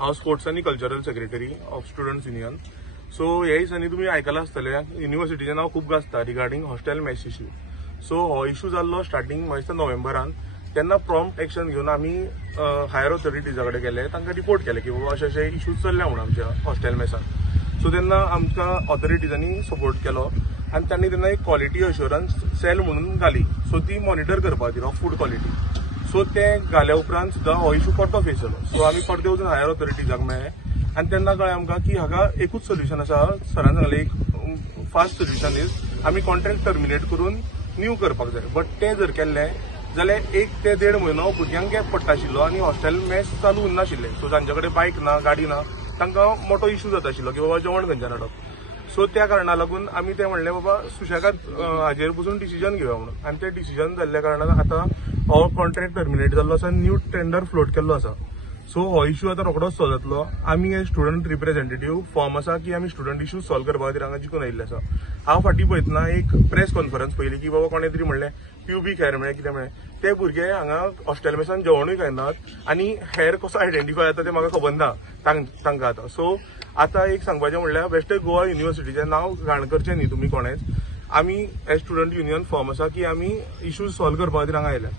हांव स्पोर्ट्स आनी cultural secretary of students union. So ह्या दिसांनी तुमी आयकलां आसतलें युनिवर्सिटीचें नांव खूब गाजता regarding hostel mess issue. So हो इश्यू जाल्लो स्टार्टिंग म्हाका दिसता नोव्हेंबरान. तेन्ना प्रॉम्प्ट एक्शन घेवन आमी हायर ऑथॉरिटीजा कडेन गेले, तांकां रिपोर्ट केले की बाबा अशे इश्यूज चल्ल्या म्हणून आमच्या हॉस्टेल मेसान. सो तेन्ना आमकां ऑथॉरिटीजांनी सपोर्ट केलो आनी तांणी तेन्ना एक क्वॉलिटी अश्युरन्स सेल म्हणून घाली. सो ती मॉनिटर करपाक खातीर ऑफ फूड क्वॉलिटी. सो ते घाल्या उपरांत सुद्दां हो इश्यू परतो फेस जालो. सो आमी परते वचून हायर ऑथॉरिटीजाक मेळ्ळे आनी तेन्ना कळ्ळें आमकां की हाका एकूच सोल्युशन आसा. सरान सांगलें एक फास्ट सोल्युशन इज आमी कॉन्ट्रॅक्ट टर्मिनेट करून न्यू करपाक जाय. बट तें जर केल्लें जाल्यार 1 ते 1.5 म्हयनो भुरग्यांक गॅप पडटा आशिल्लो आनी हॉस्टेल मेस चालू उरनाशिल्लें. सो जांचे कडेन बायक ना, गाडी ना, तांकां मोठो इश्यू जाता आशिल्लो की बाबा जेवण खंयच्यान हाडप. सो त्या कारणाक लागून आमी तें म्हणलें बाबा सुशेगाद हाजेर पसून डिसिजन घेवया म्हणून. आनी तें डिसिजन जाल्ल्या कारणान आतां हो कॉन्ट्रॅक्ट टर्मिनेट जाल्लो आसा आनी न्यू टेंडर फ्लोट केल्लो आसा. सो हो इश्यू आतां रोखडोच सॉल्व जातलो. आमी हे स्टुडंट रिप्रेझेंटेटिव्ह फॉर्म आसा की आमी स्टुडंट इश्यूज सॉल्व करपा खातीर हांगा जिखून आयिल्ले आसा. हांव फाटीं पळयतना एक प्रेस कॉन्फरन्स पयली की बाबा कोणें तरी म्हणलें प्युबीक हेर म्हळ्यार कितें म्हळें. ते भुरगे हांगा हॉस्टेल मेसान जेवणूय खायनात आनी हेर कसो आयडेंटिफाय जाता तें म्हाका खबर ना तांकां आतां. सो आतां एक सांगपाचें म्हणल्यार वेस्टर्न गोवा युनिवर्सिटीचें नांव घाण करचें न्ही तुमी कोणेच. आमी एज स्टुडंट युनियन फॉर्म आसा की आमी इश्यूज सॉल्व करपा खातीर हांगा आयल्या.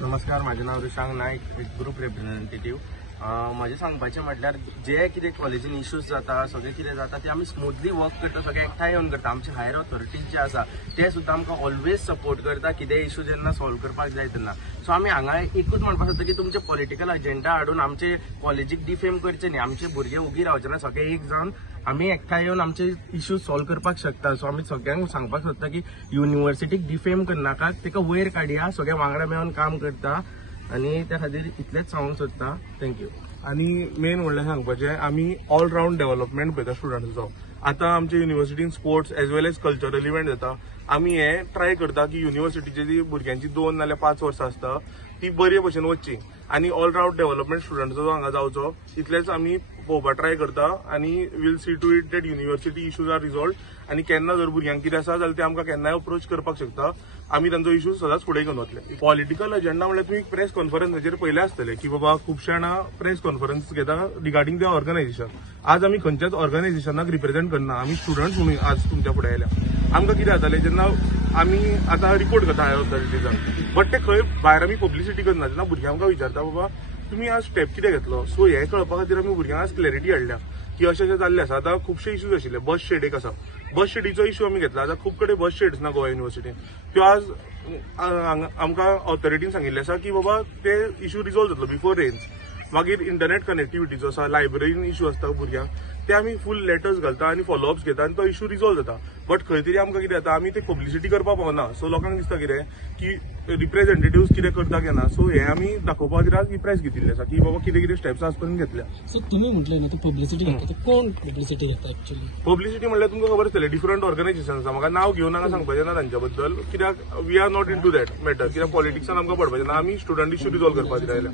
नमस्कार, माझे नाव रुशांक नायक, ग्रुप रिप्रेझेंटेटिव्ह. माझे सांगपाचें म्हटल्यार जे कितें कॉलेजीन इश्यूज जाता, सगळें कितें जाता ते आमी स्मुथली वर्क करता, सगळे एकठांय येवन करता. आमचे हायर ऑथॉरिटीज जे आसा ते सुद्दां आमकां ऑलवेज सपोर्ट करता कितें इश्यू जेन्ना सॉल्व करपाक जाय तेन्ना. सो आमी हांगा एकूच म्हणपाक सोदता की तुमचे पॉलिटिकल अजेंडा हाडून आमचे कॉलेजीक डिफेम करचे न्ही. आमचे भुरगे उगी रावचे ना, सगळे एक जावन आमी एकठांय येवन आमचे इश्यूज सॉल्व करपाक शकता. सो आमी सगळ्यांक सांगपाक सोदता की युनिवर्सिटीक डिफेम करनाका, तेका वयर काडया, सगळे वांगडा मेळून काम करता. आनी त्या खातीर इतलेंच सांगूंक सोदता. थँक्यू. आनी मेन म्हणल्यार सांगपाचें आमी ऑल रावंड डेव्हलपमेंट पळयता स्टुडंट्साचो. आतां आमच्या युनिवर्सिटीन स्पोर्ट्स एज वेल एज कल्चरल इव्हेंट जाता. आमी हे ट्राय करता की युनिवर्सिटीची जी भुरग्यांची 2 नाल्यार 5 वर्सां आसता ती बरे भशेन वचची आनी ऑल रावंड डेव्हलपमेंट स्टुडंट्साचो हांगा जावचो, इतलेंच आमी पळोवपाक ट्राय करता. आनी we'll see to it that university issues are resolve. आनी केन्ना जर भुरग्यांक कितें आसा जाल्यार ते आमकां केन्नाय अप्रोच करपाक शकता. आमी तांचो इश्यू सदांच फुडें घेवन वतले. पॉलिटिकल अजेंडा म्हणल्यार तुमी प्रेस कॉन्फरन्साचेर पयले आसतले की बाबा खुबशे जाणां प्रेस कॉन्फरन्स घेता रिगार्डिंग द ऑर्गनायझेशन. आज आमी खंयच्याच ऑर्गनायझेशनाक रिप्रेझेंट करना, आमी स्टुडंट्स म्हणून आज तुमच्या फुडें आयल्या. आमकां कितें जातालें जेन्ना आमी आतां रिपोर्ट करता हायर ऑथॉरिटीजांक, बट ते खंय भायर आमी पब्लिसिटी करना. जेन्ना भुरग्यांक आमकां विचारता बाबा तुमी आज स्टेप कितें घेतलो, सो हें कळपा खातीर आमी भुरग्यांक आज क्लॅरिटी हाडल्या की अशें अशें जाल्लें आसा. आतां खुबशे इश्यूज आशिल्ले. बस शेड एक आसा, बस शेडीचो इश्यू आमी घेतला. आतां खूब कडेन बस शेड्स ना गोवा युनिवर्सिटीन. त्यो आज आमकां ऑथॉरिटीन सांगिल्लें आसा की बाबा ते इश्यू रिजॉल्व जातलो बिफोर रेन्स. मागीर इंटरनेट कनेक्टिविटीचो आसा, लायब्ररीन इश्यू आसता भुरग्यांक, ते आमी फूल लेटर्स घालता आनी फॉलोअप्स घेता आनी तो इश्यू रिजॉल्व जाता. बट खंय तरी आमकां कितें जाता, आमी ते पब्लिसिटी करपाक पावना. सो लोकांक दिसता कितें की रिप्रेझेंटेटिव्स कितें करता केन्ना. सो हें आमी दाखोवपा खातीर आज ही प्रेस घेतिल्ली आसा की बाबा कितें कितें स्टेप्स आज पर्यंत घेतल्या. सो तुम्ही म्हटलें ना पब्लिसिटी घेता, कोण पब्लिसिटी घेता एक्चुअली? पब्लिसिटी म्हणल्यार तुमकां खबर आसतलें डिफरंट ऑर्गनायझेशन आसा. म्हाका नांव घेवन हांगा सांगपाचें ना तांच्या बद्दल, कित्याक we are not into that matter. कित्याक पॉलिटिक्सान आमकां पडपाचें ना, आमी स्टुडंट इश्यू रिजॉल्व करपा खातीर आयल्या.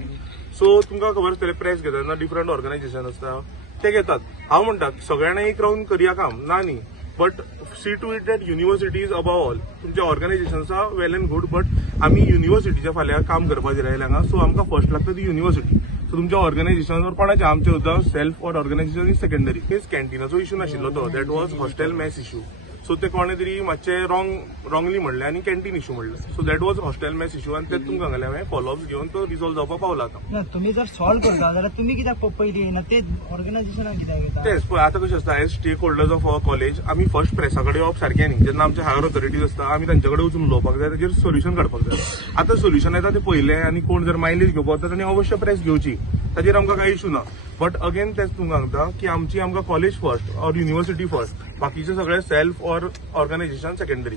सो तुमकां खबर आसतलें प्रेस घेता तेन्ना डिफरंट ऑर्गनायझेशन आसता ते घेतात. हांव म्हणटा सगळ्यांना एक रावन करया काम ना न्ही, but see to it that university is above all. तुमचे organizations are well and good, but आमी युनिवर्सिटीच्या फाल्यां काम करपा खातीर आयल्या हांगा. सो आमकां फर्स्ट लागता ती युनिवर्सिटी. सो तुमच्या ऑर्गनायझेशन और कोणाचे आमचे सुद्दां सेल्फ और ऑर्गनायझेशन इज सेकंडरी. हेच कॅन्टिनाचो इश्यू नाशिल्लो तो, that was hostel mess issue. So ते कोणे तरी मातशें रॉंगली म्हणलें आनी कॅन्टीन इश्यू म्हणलें. So that was hostel mess issue आनी तेच तुमकां सांगलें हांवें फॉलोअप्स घेवन तो रिजॉल्व जावपाक पावला आतां. तुम्ही जर सॉल्व करता जाल्यार तुम्ही कित्याक पयली येना, ते ऑर्गनायझेशनाक कित्याक येता? तेच पळय आतां कशें आसता, as stakeholders of our college आमी फर्स्ट प्रेसा कडेन येवप सारकें न्ही. जेन्ना आमचे हायर ऑथॉरिटीज आसता आमी तांचे कडेन वचून उलोवपाक जाय, ताचेर सोल्युशन काडपाक जाय. आतां सोल्युशन येता ते पयलें आनी कोण जर मायलेज घेवपाक वता तांणी अवश्य प्रेस घेवची, ताचेर आमकां कांय इश्यू ना. बट अगेन तेच तुमकां सांगता की आमकां कॉलेज फर्स्ट और युनिवर्सिटी फर्स्ट, बाकीचे सगळे सेल्फ और ऑर्गनायझेशन सेकंडरी.